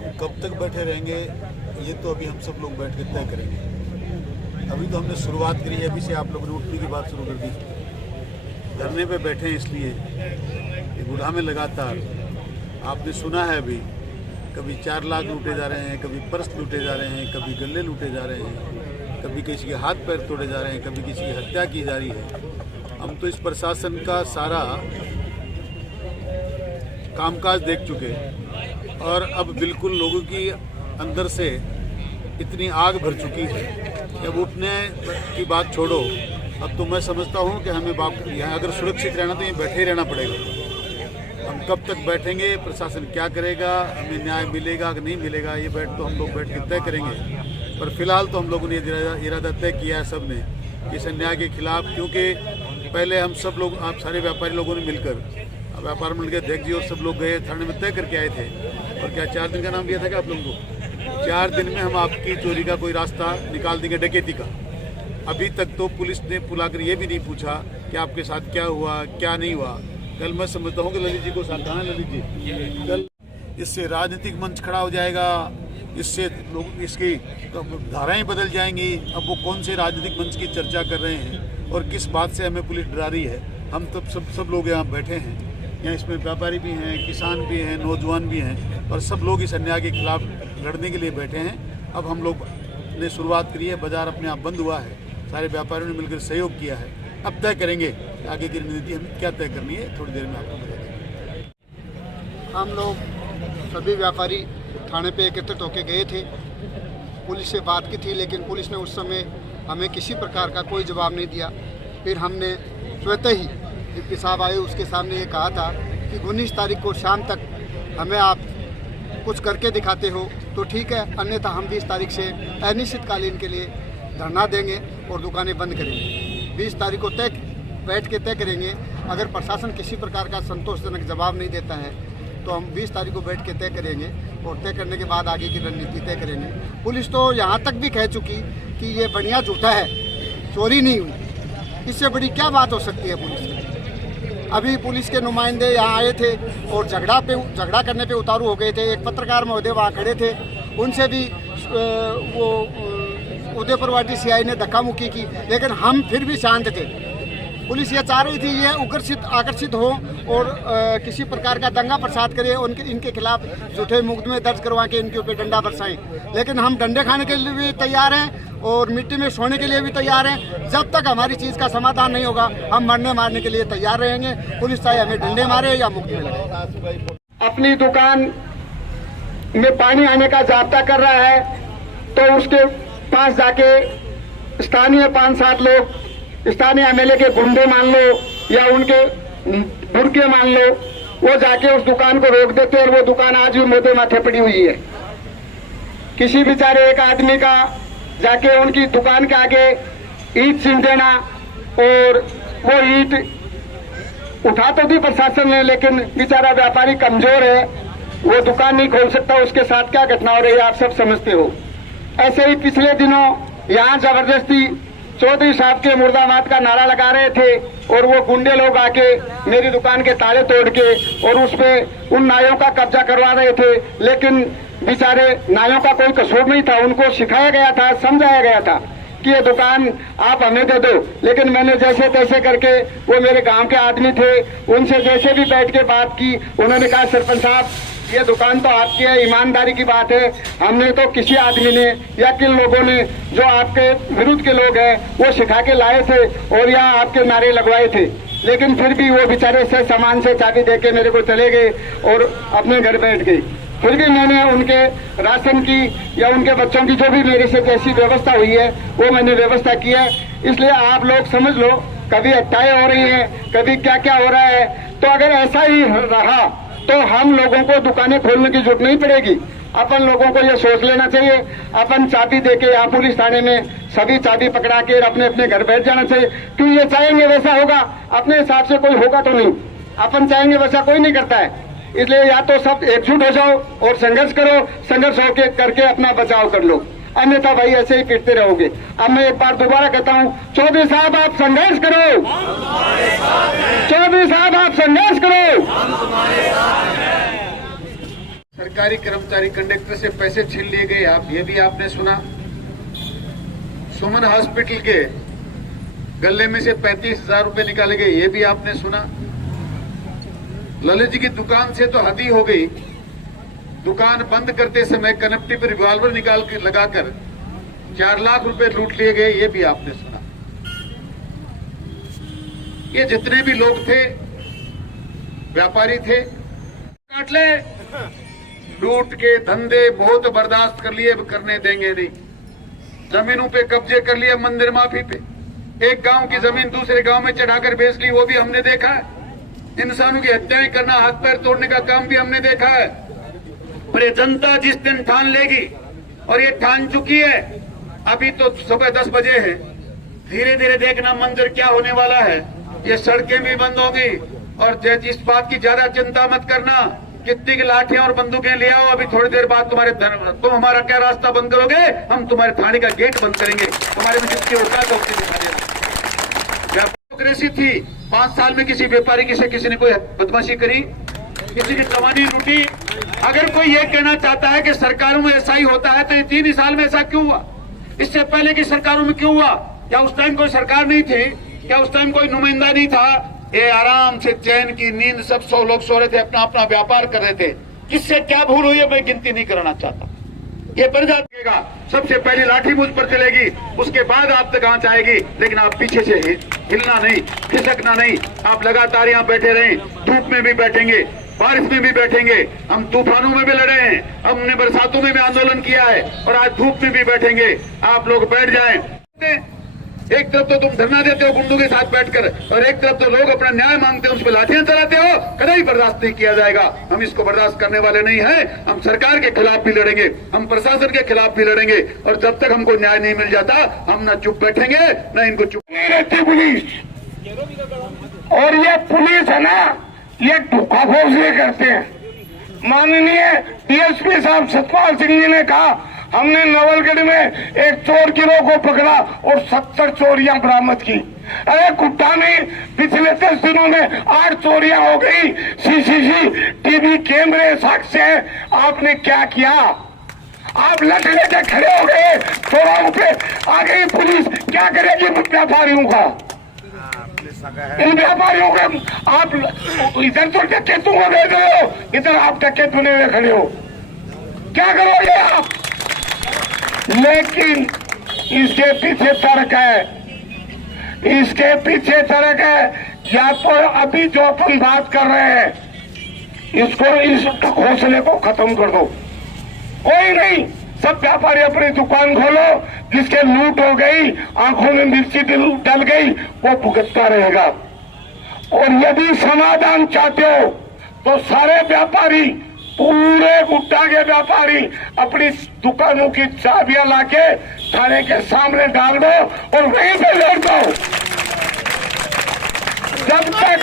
हम कब तक बैठे रहेंगे ये तो अभी हम सब लोग बैठ के तय करेंगे। अभी तो हमने शुरुआत करी है, अभी से आप लोगों ने उठने की बात शुरू कर दी। धरने पे बैठे हैं इसलिए कि गुढ़ा में लगातार आपने सुना है अभी कभी 4 लाख लूटे जा रहे हैं, कभी पर्स लूटे जा रहे हैं, कभी गले लूटे जा रहे हैं, कभी किसी के हाथ पैर तोड़े जा रहे हैं, कभी किसी की हत्या की जा रही है। हम तो इस प्रशासन का सारा कामकाज देख चुके हैं और अब बिल्कुल लोगों की अंदर से इतनी आग भर चुकी है कि अब उठने की बात छोड़ो। अब तो मैं समझता हूँ कि हमें यहाँ अगर सुरक्षित रहना तो ये बैठे ही रहना पड़ेगा। हम कब तक बैठेंगे, प्रशासन क्या करेगा, हमें न्याय मिलेगा कि नहीं मिलेगा, ये तो हम लोग बैठ के तय करेंगे। पर फिलहाल तो हम लोगों ने इरादा तय किया है सब ने इस अन्याय के खिलाफ, क्योंकि पहले हम सब लोग, आप सारे व्यापारी लोगों ने मिलकर, व्यापार मंडल के अध्यक्ष जी और सब लोग गए थाने में तय करके आए थे। और क्या 4 दिन का नाम दिया था क्या आप लोगों को? 4 दिन में हम आपकी चोरी का कोई रास्ता निकाल देंगे, डकैती का। अभी तक तो पुलिस ने बुलाकर ये भी नहीं पूछा कि आपके साथ क्या हुआ क्या नहीं हुआ। कल मैं समझता हूँ कि ललित जी को साथ आना, ललित जी कल इससे राजनीतिक मंच खड़ा हो जाएगा, इससे लोग इसकी धाराएं बदल जाएंगी। अब वो कौन से राजनीतिक मंच की चर्चा कर रहे हैं और किस बात से हमें पुलिस डरा रही है। हम तो सब लोग यहाँ बैठे हैं, यहाँ इसमें व्यापारी भी हैं, किसान भी हैं, नौजवान भी हैं और सब लोग इस अन्याय के खिलाफ लड़ने के लिए बैठे हैं। अब हम लोग ने शुरुआत करी है, बाजार अपने आप बंद हुआ है, सारे व्यापारियों ने मिलकर सहयोग किया है। अब तय करेंगे आगे की रणनीति हमें क्या तय करनी है, थोड़ी देर में आपको बता देंगे। हम लोग सभी व्यापारी थाने पे एकत्रित होकर गए थे, पुलिस से बात की थी, लेकिन पुलिस ने उस समय हमें किसी प्रकार का कोई जवाब नहीं दिया। फिर हमने स्वतः ही डिप्टी साहब आए, उसके सामने ये कहा था कि 19 तारीख को शाम तक हमें आप कुछ करके दिखाते हो तो ठीक है, अन्यथा हम 20 तारीख से अनिश्चितकालीन के लिए धरना देंगे और दुकानें बंद करेंगे। 20 तारीख को बैठ के तय करेंगे। अगर प्रशासन किसी प्रकार का संतोषजनक जवाब नहीं देता है तो हम 20 तारीख को बैठ के तय करेंगे और तय करने के बाद आगे की रणनीति तय करेंगे। पुलिस तो यहाँ तक भी कह चुकी कि ये बढ़िया झूठा है, चोरी नहीं हुई। इससे बड़ी क्या बात हो सकती है पुलिस की? अभी पुलिस के नुमाइंदे यहाँ आए थे और झगड़ा करने पे उतारू हो गए थे। एक पत्रकार महोदय वहाँ खड़े थे, उनसे भी वो उदयपुर वाटी सीआई ने धक्का मुक्की की, लेकिन हम फिर भी शांत थे। पुलिस ये चाह रही थी ये आकर्षित हो और किसी प्रकार का दंगा प्रसाद करे, इनके खिलाफ झूठे मुकदमे दर्ज करवा के इनके ऊपर डंडा बरसाएं। लेकिन हम डंडे खाने के लिए भी तैयार हैं और मिट्टी में सोने के लिए भी तैयार हैं। जब तक हमारी चीज़ का समाधान नहीं होगा हम मरने मारने के लिए तैयार रहेंगे। पुलिस चाहे हमें डंडे मारे या मुकदमे लगाए। अपनी दुकान में पानी आने का जाब्ता कर रहा है तो उसके पास जाके स्थानीय 5-7 लोग, स्थानीय एमएलए के गुंडे मान लो या उनके बुरके मान लो, वो जाके उस दुकान को रोक देते और वो दुकान आज भी मोटे माथे पड़ी हुई है। किसी बेचारे एक आदमी का जाके उनकी दुकान के आगे ईंट छीन देना और वो ईंट उठा तो दी प्रशासन ने, लेकिन बेचारा व्यापारी कमजोर है, वो दुकान नहीं खोल सकता। उसके साथ क्या घटना हो रही है आप सब समझते हो। ऐसे ही पिछले दिनों यहाँ जबरदस्ती चौधरी साहब के मुर्दाबाद का नारा लगा रहे थे और वो गुंडे लोग आके मेरी दुकान के ताले तोड़ के और उसपे उन नायों का कब्जा करवा रहे थे। लेकिन बेचारे नायों का कोई कसूर नहीं था, उनको सिखाया गया था, समझाया गया था कि ये दुकान आप हमें दे दो। लेकिन मैंने जैसे तैसे करके, वो मेरे गांव के आदमी थे, उनसे जैसे भी बैठ के बात की, उन्होंने कहा सरपंच साहब ये दुकान तो आपकी है, ईमानदारी की बात है, हमने तो किसी आदमी ने या किन लोगों ने जो आपके विरुद्ध के लोग हैं वो सिखा के लाए थे और यहाँ आपके नारे लगवाए थे। लेकिन फिर भी वो बेचारे से सामान से चाबी देके मेरे को चले गए और अपने घर बैठ गए। फिर भी मैंने उनके राशन की या उनके बच्चों की जो भी मेरे से जैसी व्यवस्था हुई है वो मैंने व्यवस्था की है। इसलिए आप लोग समझ लो, कभी हत्याएं हो रही हैं, कभी क्या क्या हो रहा है। तो अगर ऐसा ही रहा तो हम लोगों को दुकानें खोलने की जरूरत नहीं पड़ेगी। अपन लोगों को ये सोच लेना चाहिए, अपन चाबी देके यहाँ पुलिस थाने में सभी चाबी पकड़ा के अपने अपने घर बैठ जाना चाहिए। क्यों ये चाहेंगे वैसा होगा? अपने हिसाब से कोई होगा तो नहीं, अपन चाहेंगे वैसा कोई नहीं करता है। इसलिए या तो सब एकजुट हो जाओ और संघर्ष करो, संघर्ष होके करके अपना बचाव कर लो, अन्यथा भाई ऐसे ही पिटते रहोगे। अब मैं एक बार दोबारा कहता हूँ, चौधरी साहब आप संघर्ष करो, चौधरी साहब आप संघर्ष करो। सरकारी कर्मचारी कंडक्टर से पैसे छीन लिए गए, आप ये भी आपने सुना। सुमन हॉस्पिटल के गले में से 35,000 रुपए निकाले गए, ये भी आपने सुना। ललित जी की दुकान से तो हद ही हो गई, दुकान बंद करते समय कनपटी पर रिवॉल्वर निकाल के लगाकर 4 लाख रुपए लूट लिए गए, ये भी आपने सुना। ये जितने भी लोग थे, व्यापारी थे, काट ले, लूट के धंधे बहुत बर्दाश्त कर लिए, अब करने देंगे नहीं। जमीनों पे कब्जे कर लिए, मंदिर माफी पे एक गांव की जमीन दूसरे गांव में चढ़ाकर बेच ली, वो भी हमने देखा है। इंसानों की हत्याएं करना, हाथ पैर तोड़ने का काम भी हमने देखा है। पर ये जनता जिस दिन ठान लेगी, और ये ठान चुकी है, अभी तो सुबह 10 बजे है, धीरे धीरे देखना मंदिर क्या होने वाला है। ये सड़कें भी बंद होंगी, और इस बात की ज्यादा चिंता मत करना कितनी की लाठियां और बंदूकें ले आओ, अभी थोड़ी देर बाद तुम हमारा क्या रास्ता बंद करोगे, हम तुम्हारे थाने का गेट बंद करेंगे। तुम्हारे में जितनी औकात है उतनी दिखा देना। डेमोक्रेसी थी, 5 साल में किसी व्यापारी किसी ने कोई बदमाशी करी, किसी की कमानी लूटी। अगर कोई ये कहना चाहता है कि सरकारों में ऐसा ही होता है, तो ये 3 ही साल में ऐसा क्यों हुआ? इससे पहले की सरकारों में क्यों हुआ? क्या उस टाइम कोई सरकार नहीं थी? क्या उस टाइम कोई नुमाइंदा नहीं था? ये आराम से चैन की नींद सब 100 लोग सो रहे थे, अपना अपना व्यापार कर रहे थे। किससे क्या भूल हुई है मैं गिनती नहीं करना चाहता। ये बढ़ जाएगा, सबसे पहले लाठी मुझ पर चलेगी, उसके बाद आप तक आंच आएगी, लेकिन आप पीछे से हिलना नहीं, खिसकना नहीं। आप लगातार यहाँ बैठे रहें, धूप में भी बैठेंगे, बारिश में भी बैठेंगे, हम तूफानों में भी लड़े हैं, हमने बरसातों में भी आंदोलन किया है, और आज धूप में भी बैठेंगे। आप लोग बैठ जाएं। एक तरफ तो तुम धरना देते हो गुंडों के साथ बैठकर, और एक तरफ तो लोग अपना न्याय मांगते हैं, उस पर लाठियां चलाते हो। कभी बर्दाश्त नहीं किया जाएगा, हम इसको बर्दाश्त करने वाले नहीं हैं। हम सरकार के खिलाफ भी लड़ेंगे, हम प्रशासन के खिलाफ भी लड़ेंगे, और जब तक हमको न्याय नहीं मिल जाता, हम न चुप बैठेंगे न इनको चुप नहीं रहती पुलिस। और ये पुलिस है ना, ये धोखाधड़ी से करते हैं। माननीय डीएसपी साहब सतपाल सिंह जी ने कहा, हमने नवलगढ़ में एक चोर गिरोह को पकड़ा और 70 चोरियां बरामद की। अरे कुट्टा में पिछले 10 दिनों में 8 चोरियां हो गई। सीसीटीवी कैमरे साक्ष्य है। आपने क्या किया? आप लटके के खड़े हो गए, चोरों पे आ गई पुलिस। क्या करेगी व्यापारियों का? इन व्यापारियों का आप इधर तो डकैतों को भेज रहे हो, इधर आप डकैत बने हुए खड़े हो। क्या करोगे आप? लेकिन इसके पीछे तर्क है, इसके पीछे तर्क है। या तो अभी जो अपन बात कर रहे हैं, इसको, इस हौसले को खत्म कर दो। कोई नहीं, सब व्यापारी अपनी दुकान खोलो। जिसके लूट हो गई, आंखों में मिर्ची डल गई, वो भुगतता रहेगा। और यदि समाधान चाहते हो तो सारे व्यापारी, पूरे गुट्टा के व्यापारी अपनी दुकानों की चाबियां लाके थाने के सामने डाल दो और वहीं पे लौट दो। जब तक